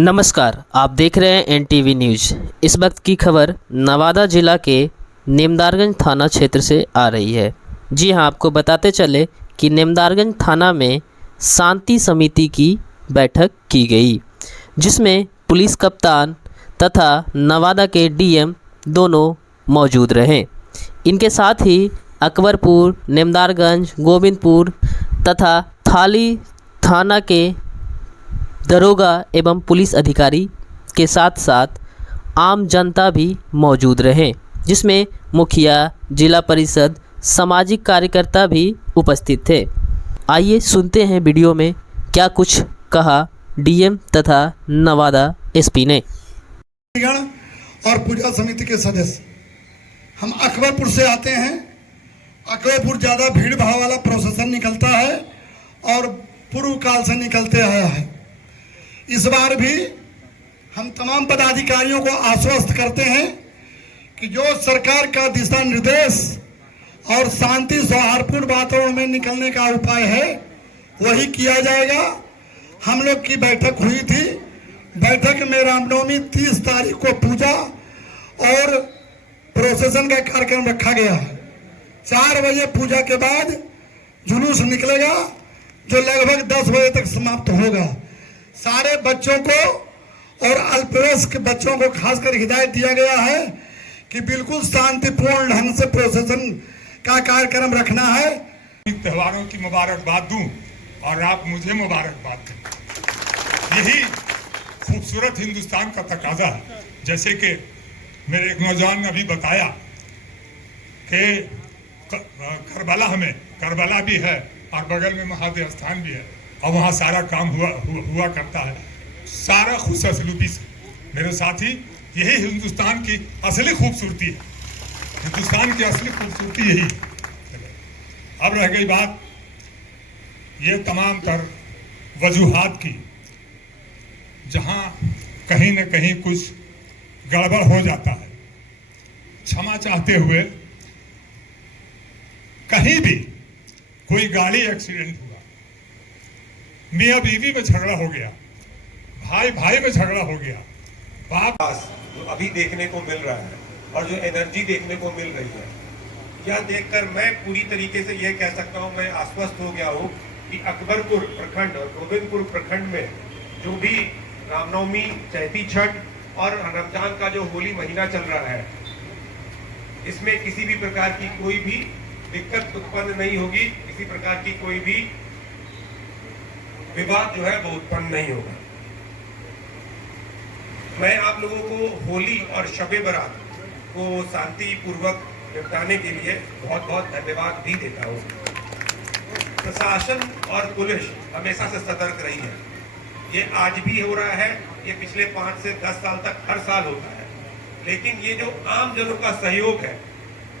नमस्कार, आप देख रहे हैं एनटीवी न्यूज़। इस वक्त की खबर नवादा जिला के नेमदारगंज थाना क्षेत्र से आ रही है। जी हां, आपको बताते चले कि नेमदारगंज थाना में शांति समिति की बैठक की गई, जिसमें पुलिस कप्तान तथा नवादा के डीएम दोनों मौजूद रहे। इनके साथ ही अकबरपुर, नेमदारगंज, गोविंदपुर तथा थाली थाना के दरोगा एवं पुलिस अधिकारी के साथ साथ आम जनता भी मौजूद रहे, जिसमें मुखिया, जिला परिषद, सामाजिक कार्यकर्ता भी उपस्थित थे। आइए सुनते हैं वीडियो में क्या कुछ कहा डीएम तथा नवादा एसपी ने। और पूजा समिति के सदस्य हम अकबरपुर से आते हैं। अकबरपुर ज़्यादा भीड़ भाव वाला प्रोसेसन निकलता है और पूर्व काल से निकलते आया है। इस बार भी हम तमाम पदाधिकारियों को आश्वस्त करते हैं कि जो सरकार का दिशा निर्देश और शांति सौहार्दपूर्ण वातावरण में निकलने का उपाय है वही किया जाएगा। हम लोग की बैठक हुई थी। बैठक में रामनवमी 30 तारीख को पूजा और प्रोसेसन का कार्यक्रम रखा गया है। 4 बजे पूजा के बाद जुलूस निकलेगा जो लगभग 10 बजे तक समाप्त होगा। सारे बच्चों को और अल्पवयस्क बच्चों को खासकर हिदायत दिया गया है कि बिल्कुल शांतिपूर्ण ढंग से प्रोसेसन का कार्यक्रम रखना है। त्योहारों की मुबारकबाद दूं और आप मुझे मुबारकबाद दें। यही खूबसूरत हिंदुस्तान का तकाजा है। जैसे कि मेरे एक नौजवान ने अभी बताया कि करबला भी है और बगल में महादेव स्थान भी है और वहाँ सारा काम हुआ करता है, सारा खुशसलूकी से। मेरे साथी, यही हिंदुस्तान की असली खूबसूरती है। हिंदुस्तान की असली खूबसूरती यही है। अब रह गई बात ये तमाम तर वजूहात की, जहाँ कहीं न कहीं कुछ गड़बड़ हो जाता है। क्षमा चाहते हुए, कहीं भी कोई गाड़ी एक्सीडेंट हुआ, मियाँ बीवी में झगड़ा हो गया, भाई भाई में झगड़ा हो गया, बाप जो अभी देखने को मिल रहा है और जो एनर्जी देखने को मिल रही है, यह देखकर मैं पूरी तरीके से यह कह सकता हूं, मैं आश्वस्त हो गया हूं कि अकबरपुर प्रखंड और गोविंदपुर प्रखंड में जो भी रामनवमी, चैती छठ और रमजान का जो होली महीना चल रहा है, इसमें किसी भी प्रकार की कोई भी दिक्कत उत्पन्न नहीं होगी। किसी प्रकार की कोई भी विवाद जो है वो उत्पन्न नहीं होगा। मैं आप लोगों को होली और शबे बारात को शांति पूर्वक निपटाने के लिए बहुत बहुत धन्यवाद भी देता हूँ। प्रशासन और पुलिस हमेशा से सतर्क रही है। ये आज भी हो रहा है, ये पिछले 5 से 10 साल तक हर साल होता है। लेकिन ये जो आम जनों का सहयोग है,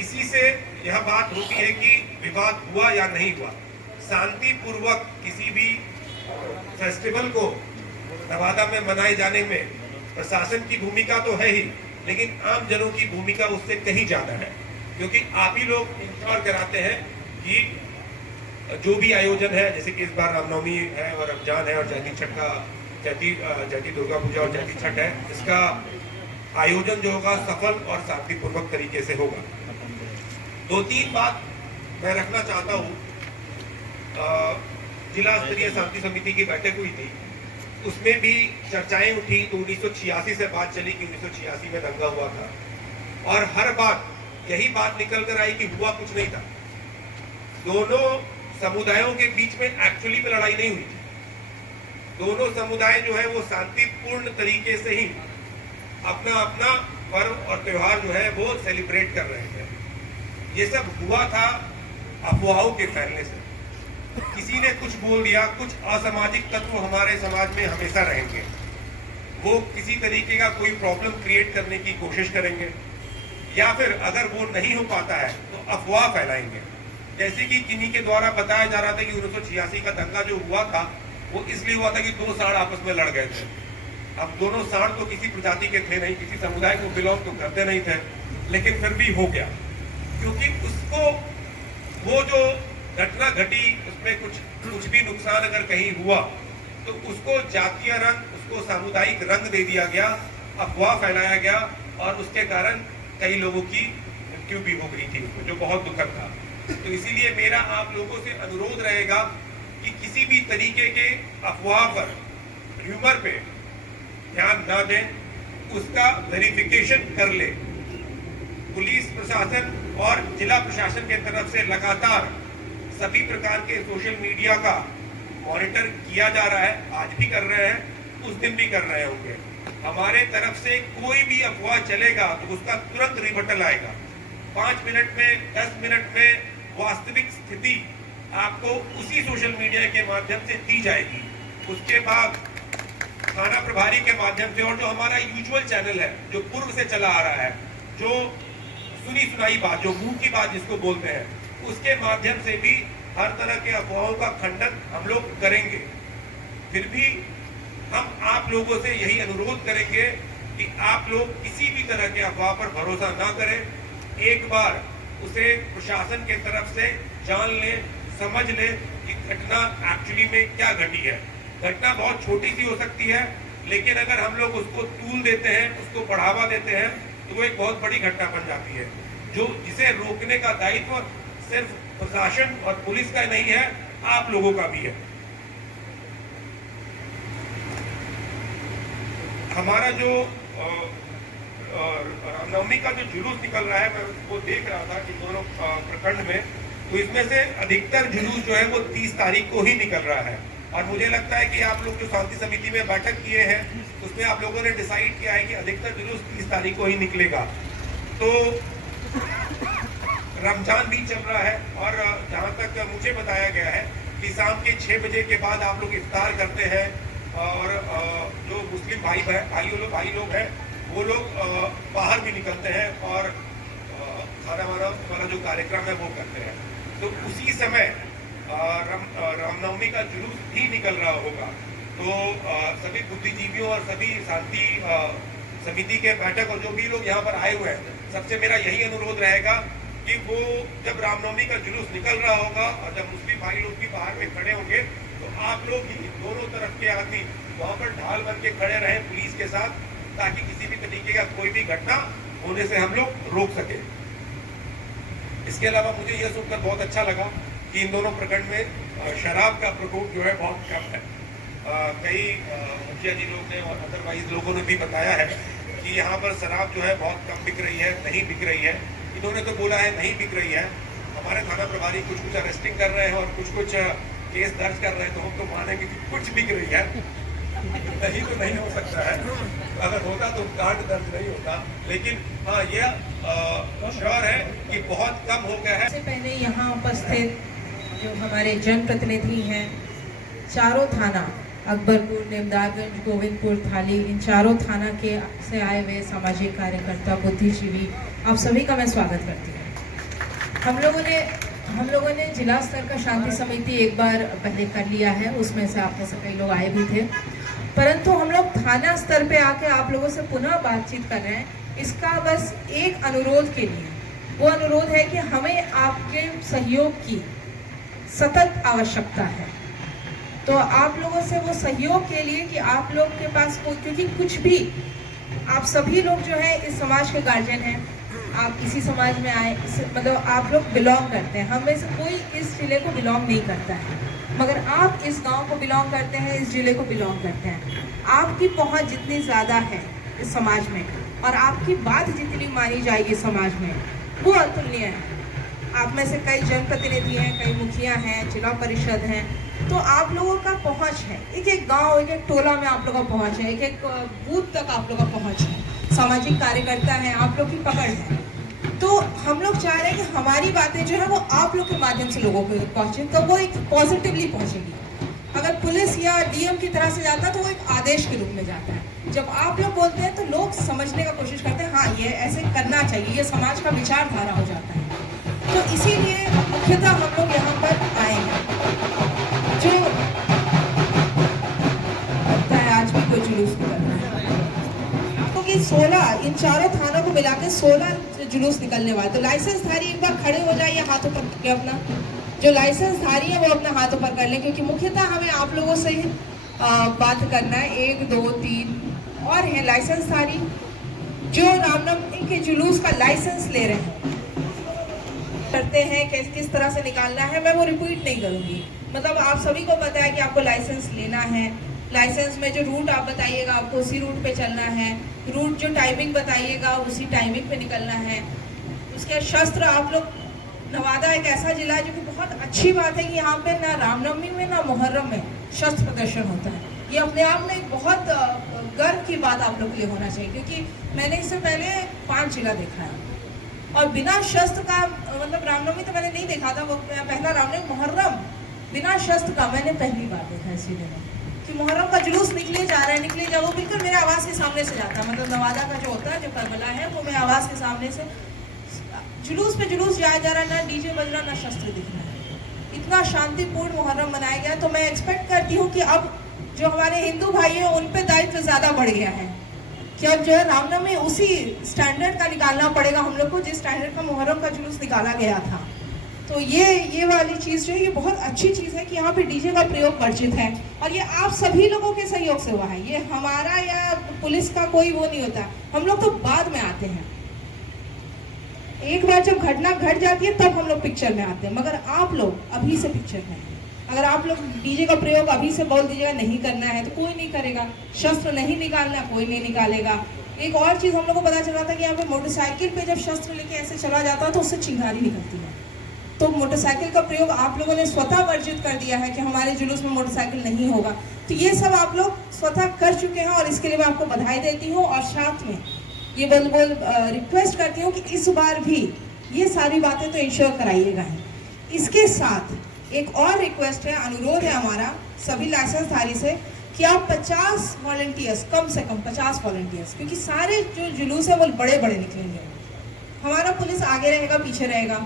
इसी से यह बात होती है कि विवाद हुआ या नहीं हुआ। शांति पूर्वक किसी भी फेस्टिवल को नवादा में मनाए जाने में प्रशासन की भूमिका तो है ही, लेकिन आम जनों की भूमिका उससे कहीं ज्यादा है, क्योंकि आप ही लोग इंश्योर कराते हैं कि जो भी आयोजन है, जैसे कि इस बार रामनवमी है और रमजान है और चैती छठ का चैती दुर्गा पूजा और चैती छठ है, इसका आयोजन जो होगा सफल और शांतिपूर्वक तरीके से होगा। 2-3 बात मैं रखना चाहता हूँ। जिला स्तरीय शांति समिति की बैठक हुई थी, उसमें भी चर्चाएं उठी। तो 1986 से बात चली कि 1986 में दंगा हुआ था और हर बात यही बात निकल कर आई कि हुआ कुछ नहीं था। दोनों समुदायों के बीच में एक्चुअली में लड़ाई नहीं हुई थी। दोनों समुदाय जो है वो शांतिपूर्ण तरीके से ही अपना अपना पर्व और त्योहार जो है वो सेलिब्रेट कर रहे थे। ये सब हुआ था अफवाहों के फैलने से। किसी ने कुछ बोल दिया। कुछ असामाजिक तत्व हमारे समाज में हमेशा रहेंगे। वो किसी तरीके का कोई प्रॉब्लम क्रिएट करने की कोशिश करेंगे, या फिर अगर वो नहीं हो पाता है तो अफवाह फैलाएंगे। जैसे कि किन्हीं के द्वारा बताया जा रहा था कि 1986 का दंगा जो हुआ था वो इसलिए हुआ था कि 2 सांड आपस में लड़ गए थे। अब दोनों सांड तो किसी प्रजाति के थे नहीं, किसी समुदाय को बिलोंग तो करते नहीं थे, लेकिन फिर भी हो गया, क्योंकि उसको वो जो घटना घटी उसमें कुछ भी नुकसान अगर कहीं हुआ तो उसको जातीय रंग, उसको सामुदायिक रंग दे दिया गया, अफवाह फैलाया गया और उसके कारण कई लोगों की मृत्यु भी हो गई थी, जो बहुत दुखद था। तो इसीलिए मेरा आप लोगों से अनुरोध रहेगा कि किसी भी तरीके के अफवाह पर, र्यूमर पे ध्यान न दें, उसका वेरिफिकेशन कर ले। पुलिस प्रशासन और जिला प्रशासन के तरफ से लगातार सभी प्रकार के सोशल मीडिया का मॉनिटर किया जा रहा है, आज भी कर रहे हैं, उस दिन भी कर रहे होंगे। हमारे तरफ से कोई भी अफवाह चलेगा तो उसका तुरंत रिबटल आएगा। 5 मिनट में, 10 मिनट में वास्तविक स्थिति आपको उसी सोशल मीडिया के माध्यम से दी जाएगी। उसके बाद थाना प्रभारी के माध्यम से, और जो हमारा यूजुअल चैनल है, जो पूर्व से चला आ रहा है, जो सुनी सुनाई बात, जो मुंह की बात जिसको बोलते हैं, उसके माध्यम से भी हर तरह के अफवाहों का खंडन हम लोग करेंगे। फिर भी हम आप लोगों से यही अनुरोध करेंगे कि आप लोग किसी भी तरह के अफवाह पर भरोसा ना करें। एक बार उसे प्रशासन के तरफ से जान लें, समझ लें कि घटना एक्चुअली में क्या घटी है। घटना बहुत छोटी सी हो सकती है, लेकिन अगर हम लोग उसको तूल देते हैं, उसको बढ़ावा देते हैं, तो वो एक बहुत बड़ी घटना बन जाती है, जिसे रोकने का दायित्व सिर्फ प्रशासन और पुलिस का नहीं है, आप लोगों का भी है। हमारा जो रामनवमी का जो जुलूस निकल रहा है, मैं वो देख रहा था कि दोनों प्रखंड में, तो इसमें से अधिकतर जुलूस जो है वो 30 तारीख को ही निकल रहा है। और मुझे लगता है कि आप लोग जो शांति समिति में बैठक किए हैं, उसमें आप लोगों ने डिसाइड किया है कि अधिकतर जुलूस 30 तारीख को ही निकलेगा। तो रमजान भी चल रहा है, और जहाँ तक मुझे बताया गया है कि शाम के 6 बजे के बाद आप लोग इफ्तार करते हैं, और जो मुस्लिम भाई लोग हैं, वो लोग बाहर भी निकलते हैं और खाना वाला जो कार्यक्रम है वो करते हैं। तो उसी समय रामनवमी का जुलूस भी निकल रहा होगा। तो सभी बुद्धिजीवियों और सभी शांति समिति के बैठक और जो भी लोग यहाँ पर आए हुए हैं, सबसे मेरा यही अनुरोध रहेगा कि वो जब रामनवमी का जुलूस निकल रहा होगा और जब मुस्लिम भाई लोग भी बाहर में खड़े होंगे, तो आप लोग ही दोनों तरफ के आदमी वहाँ पर ढाल बन के खड़े रहें पुलिस के साथ, ताकि किसी भी तरीके का कोई भी घटना होने से हम लोग रोक सके। इसके अलावा मुझे यह सुनकर बहुत अच्छा लगा कि इन दोनों प्रखंड में शराब का प्रकोप जो है बहुत कम है। कई मुखिया जी लोग ने और अदरवाइज लोगों ने भी बताया है कि यहाँ पर शराब जो है बहुत कम बिक रही है, नहीं बिक रही है। इन्होंने तो बोला है नहीं बिक रही है, हमारे थाना प्रभारी कुछ अरेस्टिंग कर रहे हैं और कुछ केस दर्ज कर रहे हैं, तो हम तो मानेंगे कि कुछ बिक रही है। नहीं तो नहीं हो सकता है, अगर होता तो कांड दर्ज नहीं होता, लेकिन हाँ यह श्योर है कि बहुत कम हो गया है। सबसे पहले यहाँ उपस्थित जो हमारे जनप्रतिनिधि हैं, चारों थाना अकबरपुर, नेमदारगंज, गोविंदपुर, थाली, इन चारों थाना के से आए हुए सामाजिक कार्यकर्ता, बुद्धिजीवी, आप सभी का मैं स्वागत करती हूँ। हम लोगों ने जिला स्तर का शांति समिति एक बार पहले कर लिया है, उसमें से आप में से कई लोग आए भी थे, परंतु हम लोग थाना स्तर पे आके आप लोगों से पुनः बातचीत कर रहे हैं। इसका बस एक अनुरोध के लिए, वो अनुरोध है कि हमें आपके सहयोग की सतत आवश्यकता है। तो आप लोगों से वो सहयोग के लिए कि आप लोग के पास क्योंकि कुछ भी, आप सभी लोग जो है इस समाज के गार्जियन हैं, आप इसी समाज में आए, मतलब आप लोग बिलोंग करते हैं। हम में से कोई इस जिले को बिलोंग नहीं करता है, मगर आप इस गांव को बिलोंग करते हैं, इस जिले को बिलोंग करते हैं। आपकी पहुंच जितनी ज़्यादा है इस समाज में और आपकी बात जितनी मानी जाएगी समाज में, वो अतुलनीय है। आप में से कई जनप्रतिनिधि हैं, कई मुखिया हैं, जिला परिषद हैं, तो आप लोगों का पहुंच है, एक एक गांव, एक एक टोला में आप लोगों का पहुंच है, एक एक बूथ तक आप लोगों का पहुंच है, सामाजिक कार्यकर्ता हैं, आप लोग की पकड़ है। तो हम लोग चाह रहे हैं कि हमारी बातें जो है वो आप लोग के माध्यम से लोगों को पहुंचे, तो वो एक पॉजिटिवली पहुंचेगी। अगर पुलिस या डीएम की तरह से जाता है तो वो एक आदेश के रूप में जाता है। जब आप लोग बोलते हैं तो लोग समझने का कोशिश करते हैं, हाँ ये ऐसे करना चाहिए, ये समाज का विचारधारा हो जाता है। तो इसीलिए मुख्यतः हम लोग यहाँ पर आए हैं। जो लगता है आज भी कोई जुलूस निकलना है, क्योंकि 16 इन चारों थानों को मिला के 16 जुलूस निकलने वाले। तो लाइसेंस धारी एक बार खड़े हो जाइए, हाथों पर करके अपना जो लाइसेंस धारी है वो अपना हाथों पर कर लें, क्योंकि मुख्यतः हमें आप लोगों से बात करना है। 1 2 3 और हैं लाइसेंसधारी जो रामनवमी के जुलूस का लाइसेंस ले रहे हैं, करते हैं कि किस तरह से निकालना है, मैं वो रिपीट नहीं करूँगी। मतलब आप सभी को पता है कि आपको लाइसेंस लेना है, लाइसेंस में जो रूट आप बताइएगा आपको उसी रूट पे चलना है, रूट जो टाइमिंग बताइएगा उसी टाइमिंग पे निकलना है। उसके शस्त्र आप लोग, नवादा एक ऐसा जिला है जो कि बहुत अच्छी बात है कि यहाँ पे ना रामनवमी में ना मुहर्रम में शस्त्र प्रदर्शन होता है। ये अपने आप में एक बहुत गर्व की बात आप लोग के लिए होना चाहिए, क्योंकि मैंने इससे पहले 5 जिला देखा है और बिना शस्त्र का, मतलब रामनवमी तो मैंने नहीं देखा था, वो पहला रामनवमी, मुहर्रम बिना शस्त्र का मैंने पहली बार देखा इसी दिन कि मुहर्रम का जुलूस निकले जा रहा है, निकले जा, वो बिल्कुल मेरे आवाज़ के सामने से जाता है। मतलब नवादा का जो होता है, जो करबला है, वो मेरे आवाज़ के सामने से जुलूस पे जुलूस जाया जा रहा है, ना डीजे बज रहा, ना शस्त्र दिख रहा है। इतना शांतिपूर्ण मुहर्रम मनाया गया। तो मैं एक्सपेक्ट करती हूँ कि अब जो हमारे हिंदू भाई हैं उन पे दायित्व ज़्यादा बढ़ गया है कि अब जो है रामनवमी उसी स्टैंडर्ड का निकालना पड़ेगा हम लोग को जिस स्टैंडर्ड का मुहर्रम का जुलूस निकाला गया था। तो ये वाली चीज़ जो है ये बहुत अच्छी चीज़ है कि यहाँ पे डीजे का प्रयोग वर्जित है और ये आप सभी लोगों के सहयोग से हुआ है। ये हमारा या पुलिस का कोई वो नहीं होता, हम लोग तो बाद में आते हैं। एक बार जब घटना घट जाती है तब हम लोग पिक्चर में आते हैं, मगर आप लोग अभी से पिक्चर में हैं। अगर आप लोग डीजे का प्रयोग अभी से बोल दीजिएगा नहीं करना है तो कोई नहीं करेगा, शस्त्र नहीं निकालना कोई नहीं निकालेगा। एक और चीज़ हम लोग को पता चला था कि यहाँ पे मोटरसाइकिल पे जब शस्त्र लेके ऐसे चला जाता है तो उससे चिंगारी निकलती है। तो मोटरसाइकिल का प्रयोग आप लोगों ने स्वतः वर्जित कर दिया है कि हमारे जुलूस में मोटरसाइकिल नहीं होगा। तो ये सब आप लोग स्वतः कर चुके हैं और इसके लिए मैं आपको बधाई देती हूँ और साथ में ये बोल रिक्वेस्ट करती हूँ कि इस बार भी ये सारी बातें तो इंश्योर कराइएगा ही। इसके साथ एक और रिक्वेस्ट है, अनुरोध है हमारा सभी लाइसेंसधारी से कि आप 50 वॉलंटियर्स, कम से कम 50 वॉलंटियर्स, क्योंकि सारे जो जुलूस है वो बड़े बड़े निकलेंगे। हमारा पुलिस आगे रहेगा, पीछे रहेगा,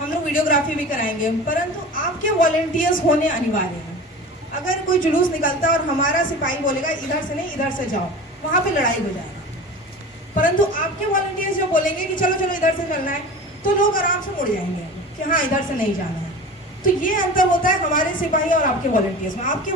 हम लोग वीडियोग्राफी भी कराएंगे, परंतु आपके वॉलंटियर्स होने अनिवार्य हैं। अगर कोई जुलूस निकलता है और हमारा सिपाही बोलेगा इधर से नहीं इधर से जाओ, वहाँ पे लड़ाई हो जाएगा। परंतु आपके वॉलंटियर्स जो बोलेंगे कि चलो चलो इधर से चलना है, तो लोग आराम से मुड़ जाएंगे कि हाँ इधर से नहीं जाना है। तो ये अंतर होता है हमारे सिपाही और आपके वॉलंटियर्स में। आपके